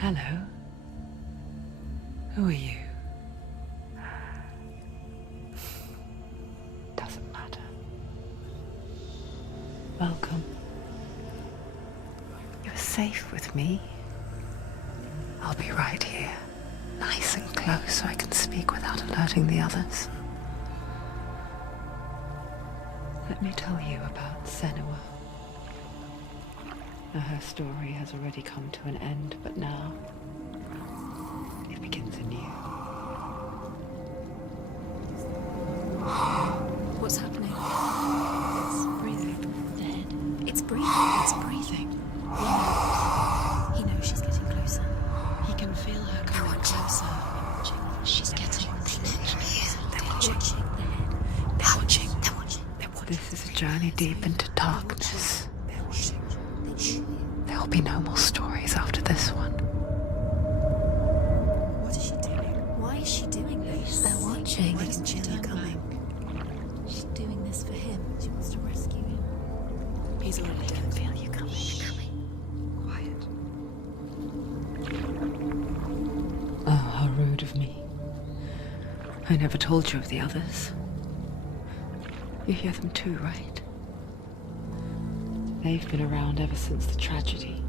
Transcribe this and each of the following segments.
Hello. Who are you? Doesn't matter. Welcome. You're safe with me. I'll be right here, nice and close so I can speak without alerting the others. Let me tell you about Senua. Now, her story has already come to an end, but now it begins anew. What's happening? It's breathing. Dead. It's breathing. It's breathing. Yeah. He knows she's getting closer. He can feel her coming closer. She's getting closer. They're watching. They're watching. They're watching. This is a journey deep into darkness. There will be no more stories after this one. What is she doing? Why is she doing this? They're watching. Why doesn't she turn coming? She's doing this for him. She wants to rescue him. He's already dead. I can feel you coming. Quiet. Oh, how rude of me. I never told you of the others. You hear them too, right? They've been around ever since the tragedy.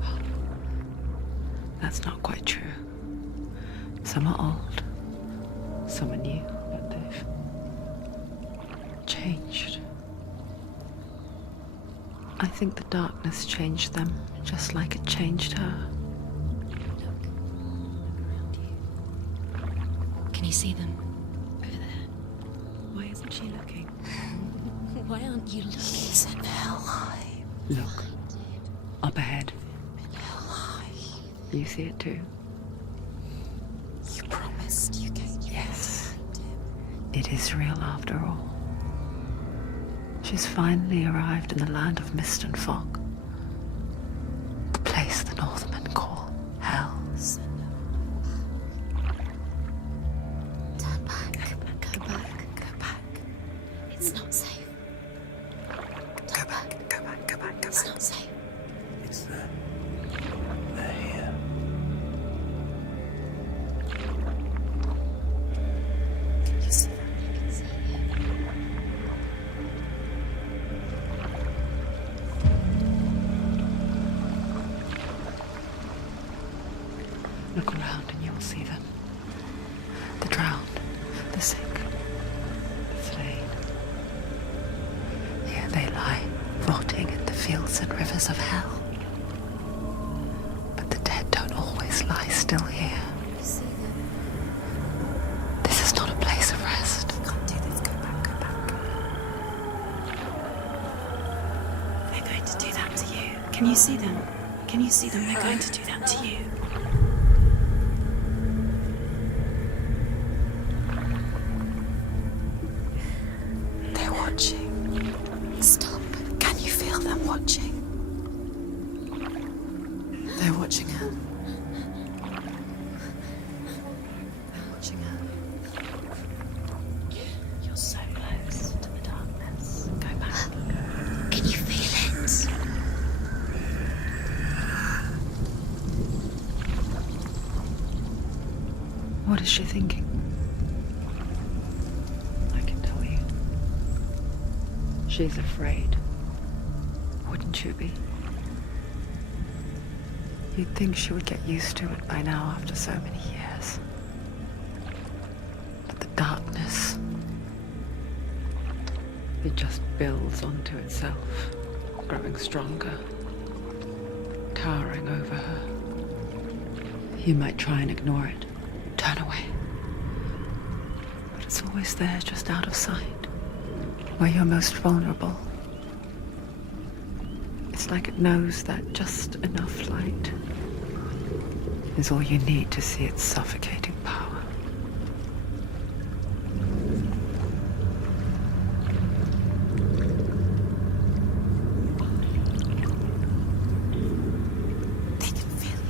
Well, that's not quite true. Some are old, some are new, but they've changed. I think the darkness changed them, just like it changed her. Look around you. Can you see them over there? Why isn't she looking? Why aren't you looking? He's in hell. Look, up ahead. You see it too? You promised you gave. Yes. It is real after all. She's finally arrived in the land of mist and fog. The place the Northmen call hell. Turn back. Go back. Go back. It's not safe. Go back, go back, go back, go It's back. not safe. It's them. They're here. Can you see them? You can see it. Look around and you'll see them. The drowned, the sick, the slain. Here they lie, rotting in the fields and rivers of hell. But the dead don't always lie still here. You see them? This is not a place of rest. You can't do this. Go back. Go back. They're going to do that to you. Can you see them? Can you see them? They're going to do that to you. They're watching. Stop. Can you feel them watching? They're watching her. They're watching her. You're so close to the darkness. Go back. Can you feel it? What is she thinking? I can tell you. She's afraid. Wouldn't you be? You'd think she would get used to it by now after so many years. But the darkness, it just builds onto itself, growing stronger, towering over her. You might try and ignore it, turn away. But it's always there, just out of sight, where you're most vulnerable. It's like it knows that just enough light is all you need to see its suffocating power. They can feel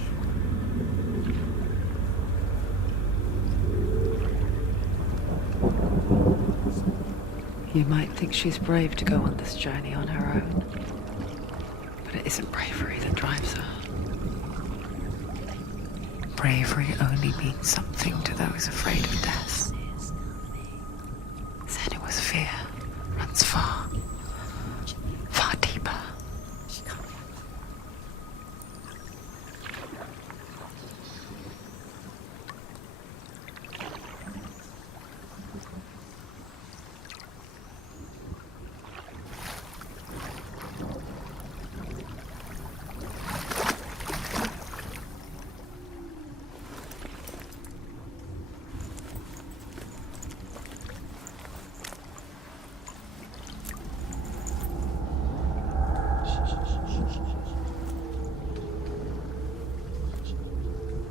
you. You might think she's brave to go on this journey on her own, but it isn't bravery that drives her. bravery only means something to those afraid of death. Senua's fear runs far, far deeper.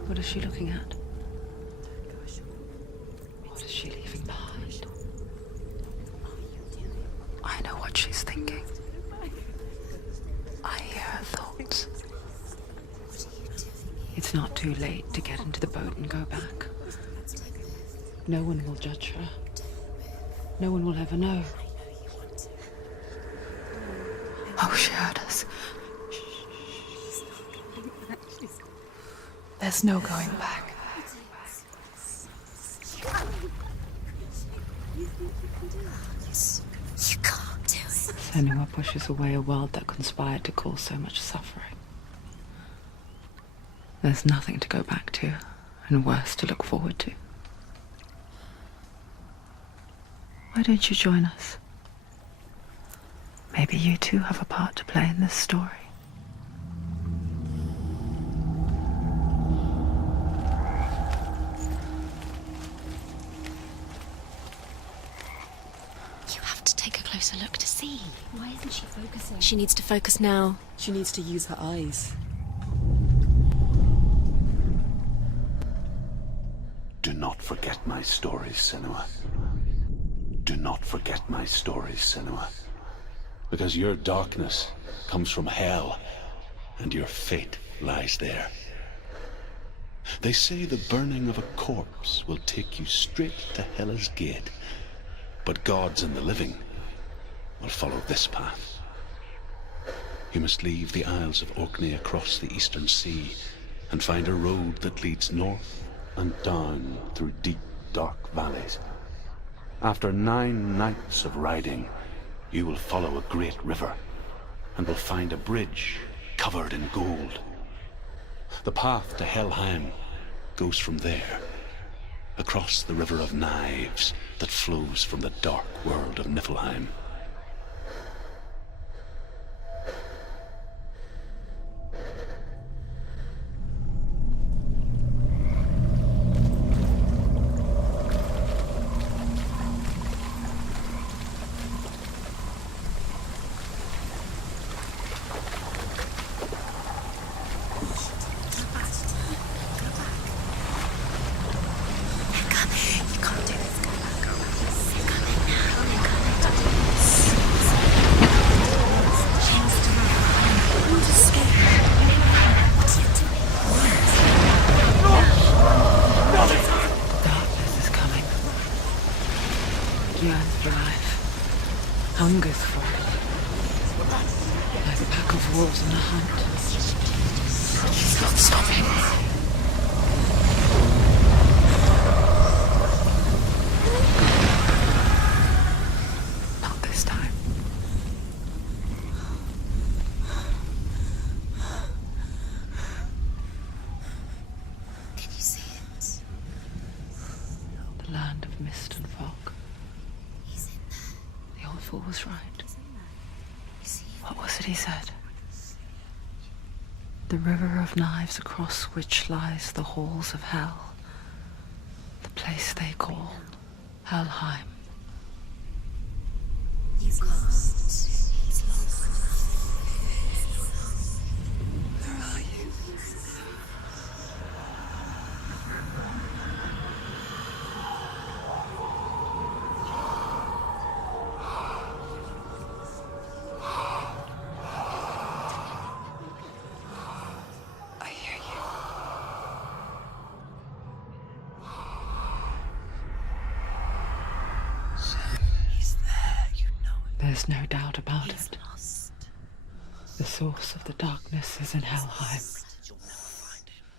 What is she looking at? What is she leaving behind? I know what she's thinking. I hear her thoughts. It's not too late to get into the boat and go back. No one will judge her. No one will ever know. Oh, she heard us. There's no going back. You can't do it. Senua pushes away a world that conspired to cause so much suffering. There's nothing to go back to, and worse to look forward to. Why don't you join us? Maybe you too have a part to play in this story. A look to see. Why isn't she focusing? She needs to focus now. She needs to use her eyes. Do not forget my stories, Senua. Do not forget my stories, Senua. Because your darkness comes from hell, and your fate lies there. They say the burning of a corpse will take you straight to Hela's gate, but gods and the living will follow this path. You must leave the Isles of Orkney across the eastern sea and find a road that leads north and down through deep, dark valleys. After 9 nights of riding, you will follow a great river and will find a bridge covered in gold. The path to Helheim goes from there, across the river of knives that flows from the dark world of Niflheim. Yearns for life, hungers for it, like a pack of wolves on a hunt. He's not stopping. Not this time. Can you see it? The land of mist and fog. He's in there. The old fool was right. Is he? What was it he said? The river of knives across which lies the halls of hell. The place they call Helheim. He's lost. He's lost. Where are you? I hear you. He's there, you know it. There's no doubt about He's it. lost. The source of the darkness is in Helheim,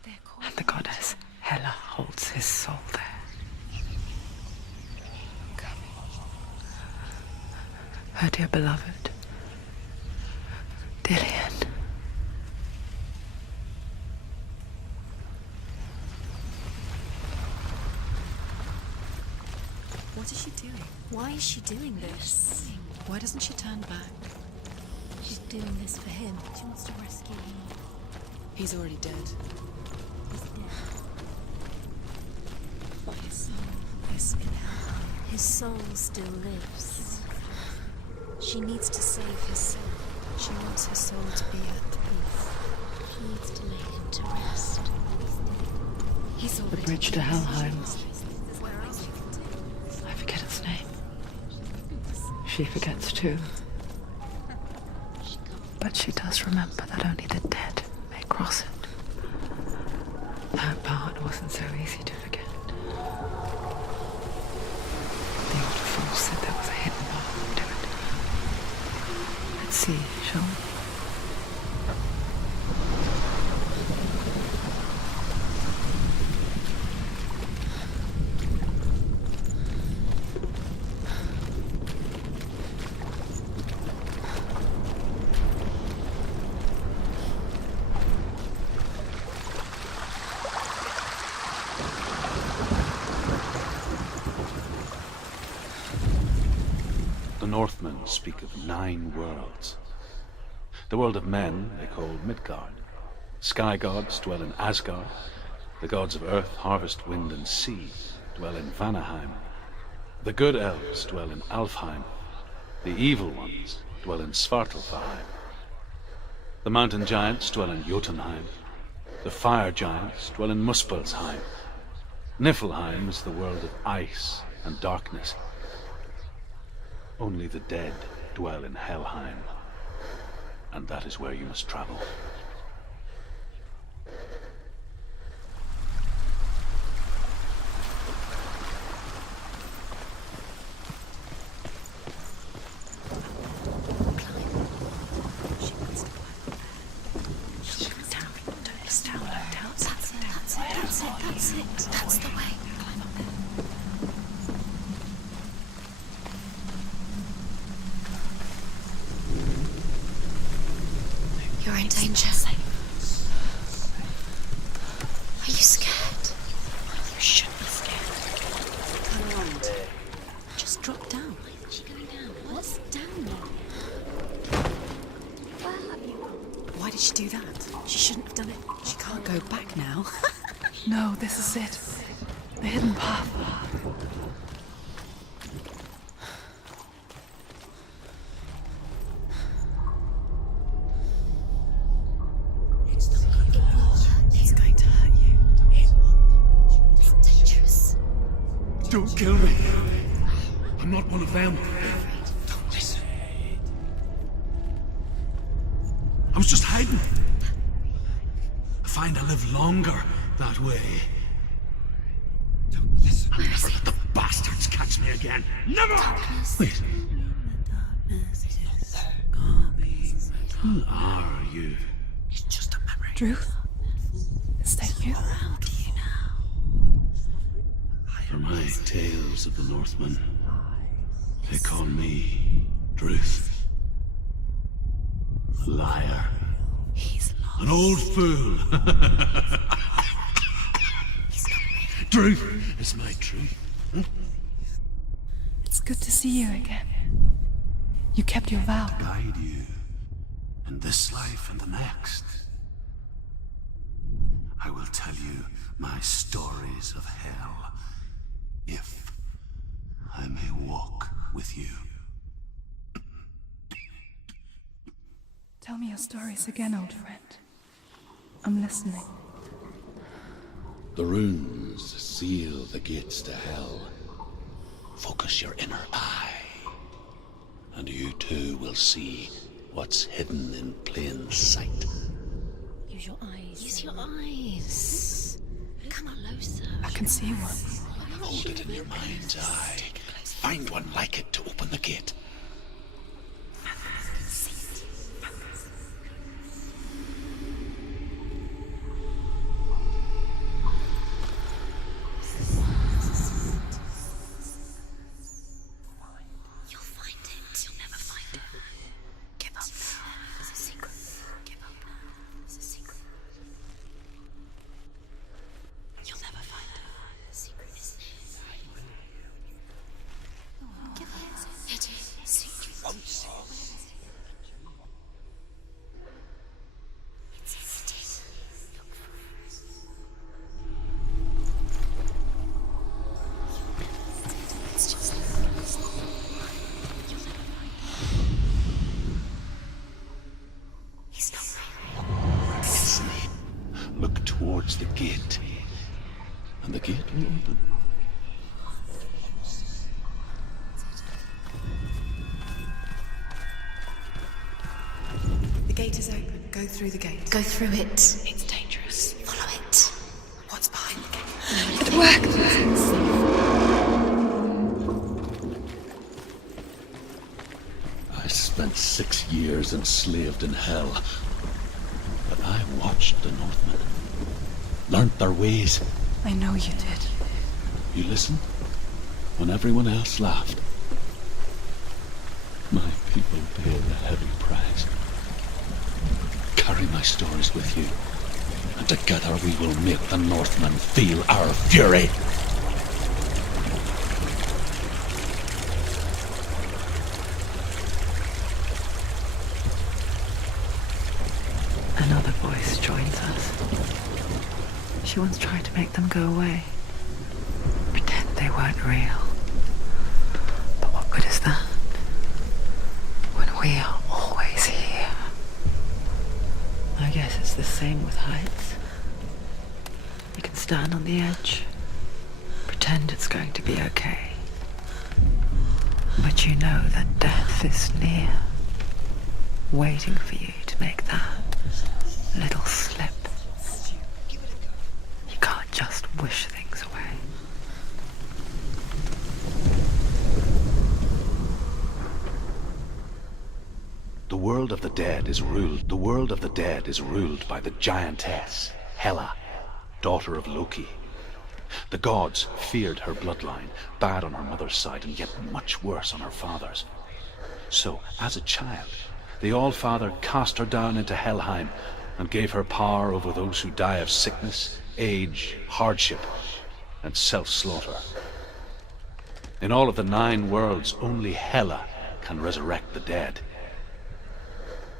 They're called and the goddess his soul there. Her dear beloved, Dillian. What is she doing? Why is she doing this? Why doesn't she turn back? She's doing this for him. She wants to rescue him. He's already dead. He's dead. But his soul is in hell. His soul still lives. She needs to save his soul. She wants his soul to be at peace. She needs to lay him to rest. He's The already bridge to Helheim. Where else you can take? I forget its name. She forgets too. But she does remember that only the dead may cross it. That part wasn't so easy to forget. The old fool said there was a hidden path to it. Let's see, shall we? The Northmen speak of 9 worlds. The world of men they call Midgard. Sky gods dwell in Asgard. The gods of earth, harvest, wind, and sea dwell in Vanaheim. The good elves dwell in Alfheim. The evil ones dwell in Svartalfheim. The mountain giants dwell in Jotunheim. The fire giants dwell in Muspelheim. Niflheim is the world of ice and darkness. Only the dead dwell in Helheim, and that is where you must travel. That's the way. You're in danger. Are you scared? You should be scared. Come on. Just drop down. Why isn't she going down? What's down there? Where have you gone? Why did she do that? She shouldn't have done it. She can't go back now. No, this is it. The hidden path. He's going to hurt you. It's dangerous. Don't kill me. I'm not one of them. Don't Listen. I was just hiding. I find I live longer that way. Don't listen. I'll never let the bastards catch me again. Never! Wait. Who are you? It's just a memory. Druth? Is that you? For my tales of the Northmen, they call me Druth. A liar. He's lost. An old fool. Truth is my truth. It's good to see you again. You kept your vow. Guide you in this life and the next. I will tell you my stories of hell, if I may walk with you. Tell me your stories again, old friend. I'm listening. The runes seal the gates to hell. Focus your inner eye, and you too will see what's hidden in plain sight. Use your eyes. Use your eyes. Come closer. I can see one. Hold it in your mind's eye. Find one like it to open the gate. The gate will open. The gate is open. Go through the gate. Go through it. It's dangerous. Follow it. What's behind the gate? It worked. I spent 6 years enslaved in hell. But I watched the Northmen. Learnt their ways. I know you did. You listened when everyone else laughed. My people paid a heavy price. Carry my stories with you, and together we will make the Northmen feel our fury. Another voice joins us. She once tried to make them go away. Pretend they weren't real. But what good is that? When we are always here. I guess it's the same with heights. You can stand on the edge, pretend it's going to be okay. But you know that death is near, waiting for you to make that little slip. You can't just wish things away. The world of the dead is ruled. The world of the dead is ruled by the giantess Hela, daughter of Loki. The gods feared her bloodline, bad on her mother's side, and yet much worse on her father's. So, as a child, the All-Father cast her down into Helheim and gave her power over those who die of sickness, age, hardship, and self-slaughter. In all of the 9 worlds, only Hela can resurrect the dead.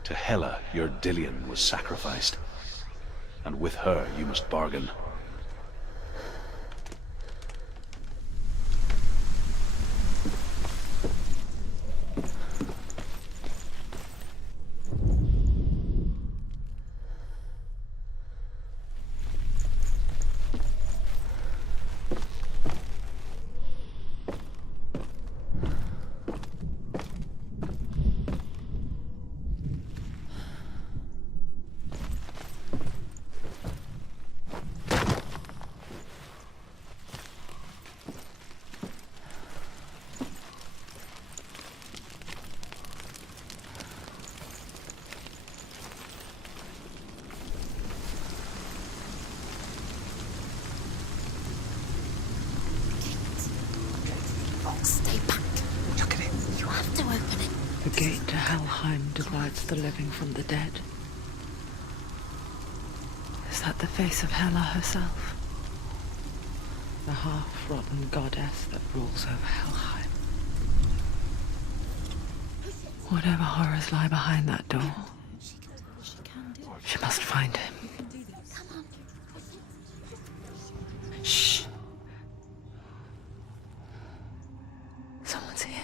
To Hela, your Dillion was sacrificed, and with her you must bargain. Stay back. Look at it. You have to open it. The gate to Helheim divides the living from the dead. Is that the face of Hela herself? The half-rotten goddess that rules over Helheim. Whatever horrors lie behind that door, she must find him. Shh. Someone's here.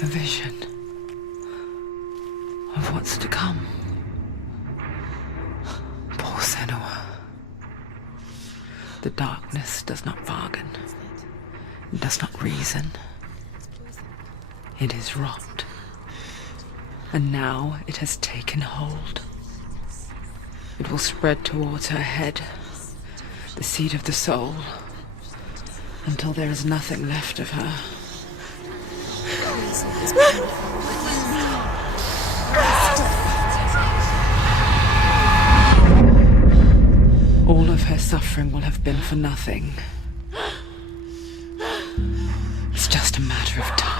A vision of what's to come. Poor Senua. The darkness does not bargain. It does not reason. It is rot. And now it has taken hold. It will spread towards her head, the seat of the soul, until there is nothing left of her. All of her suffering will have been for nothing. It's just a matter of time.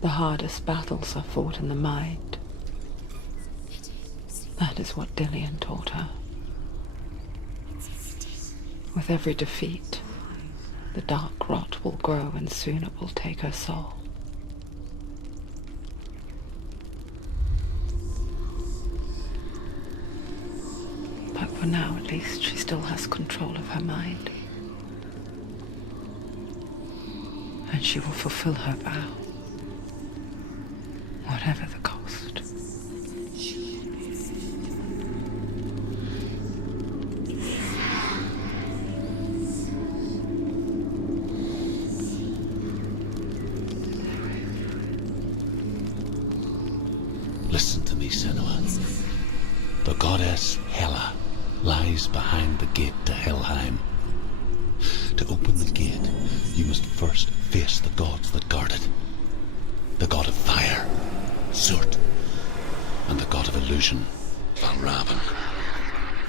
The hardest battles are fought in the mind. That is what Dillian taught her. With every defeat, the dark rot will grow and soon it will take her soul. But for now, at least, she still has control of her mind. And she will fulfill her vow. Whatever the cost. Listen to me, Senua. The goddess Hela lies behind the gate to Helheim. To open the gate, you must first face the gods that guard it. The god of fire, Surt, and the god of illusion, Valravn.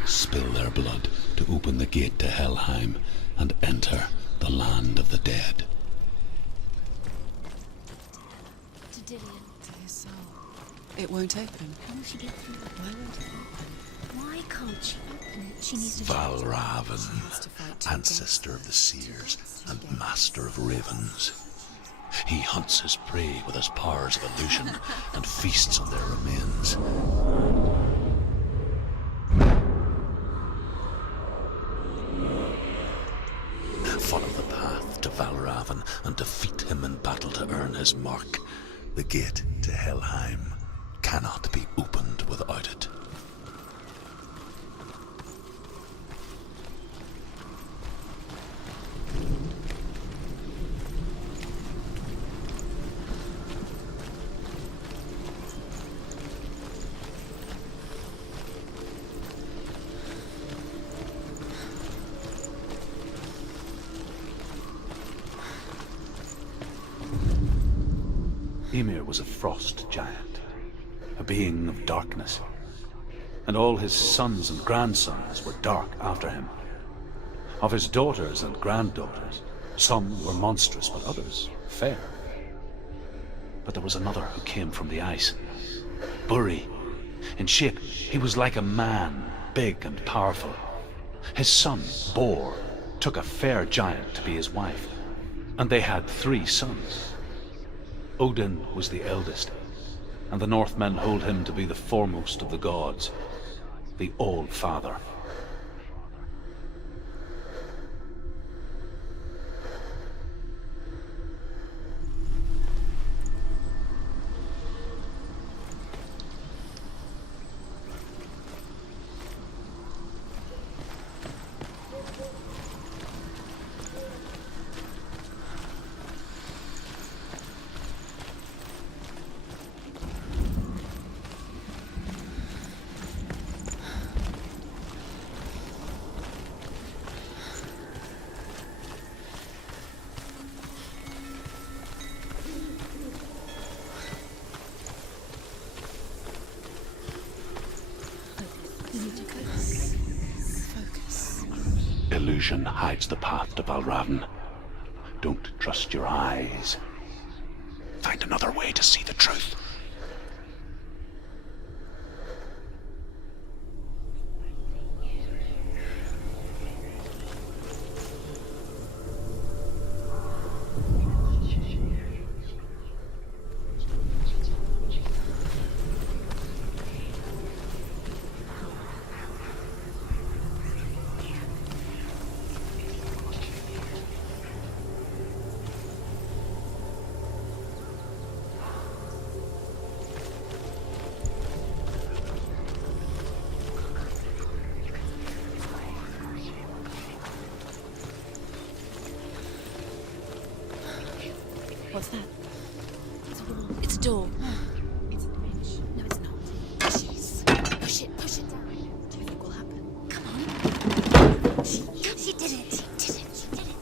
Spill their blood to open the gate to Helheim and enter the land of the dead. To Dillian. To his soul. It won't open. How will she get through? Why won't it open? Why can't she open it? She needs to Valravn, ancestor of the seers and master of ravens. He hunts his prey with his powers of illusion and feasts on their remains. Follow the path to Valravn and defeat him in battle to earn his mark. The gate to Helheim cannot be opened without it. Ymir was a frost giant, a being of darkness, and all his sons and grandsons were dark after him. Of his daughters and granddaughters, some were monstrous, but others fair. But there was another who came from the ice. Buri. In shape, he was like a man, big and powerful. His son, Bor, took a fair giant to be his wife, and they had 3 sons. Odin was the eldest, and the Northmen hold him to be the foremost of the gods, the All-Father. Illusion hides the path to Valravn. Don't trust your eyes. Find another way to see the truth. What's that? It's a wall. It's a door. No. It's a bridge. No, it's not. Jeez. Push it down. Do you think will happen? Come on. She did it. She did it.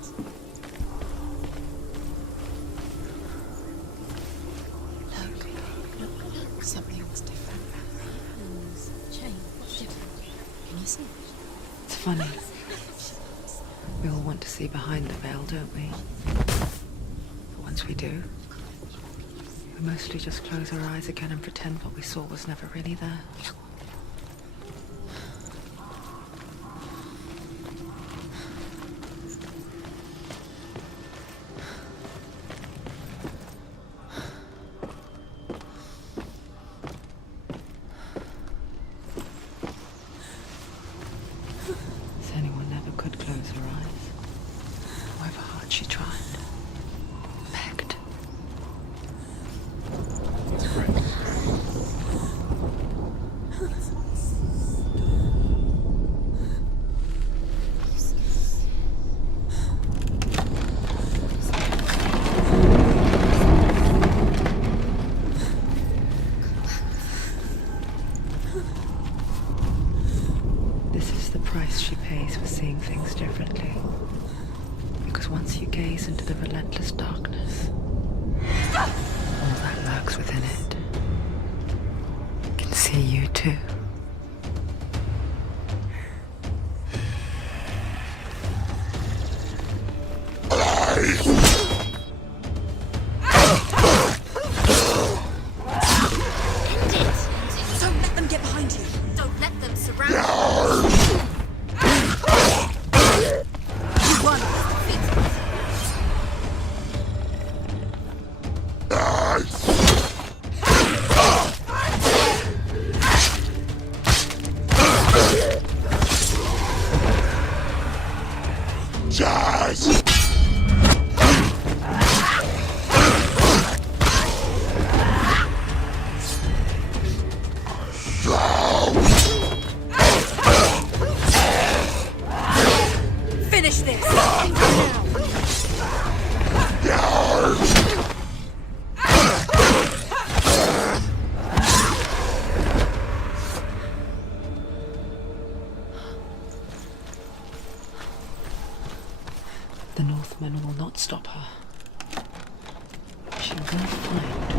Look. Something's different. Change. What's different? Can you see it? It's funny. We all want to see behind the veil, don't we? Once we do, we mostly just close our eyes again and pretend what we saw was never really there. Senua never could close her eyes, however hard she tried. This is the price she pays for seeing things differently. Because once you gaze into the relentless darkness, all that lurks within it can see you too. Don't let them get behind you. Don't let them surround you. You won. Finish this. The Northmen will not stop her. She will find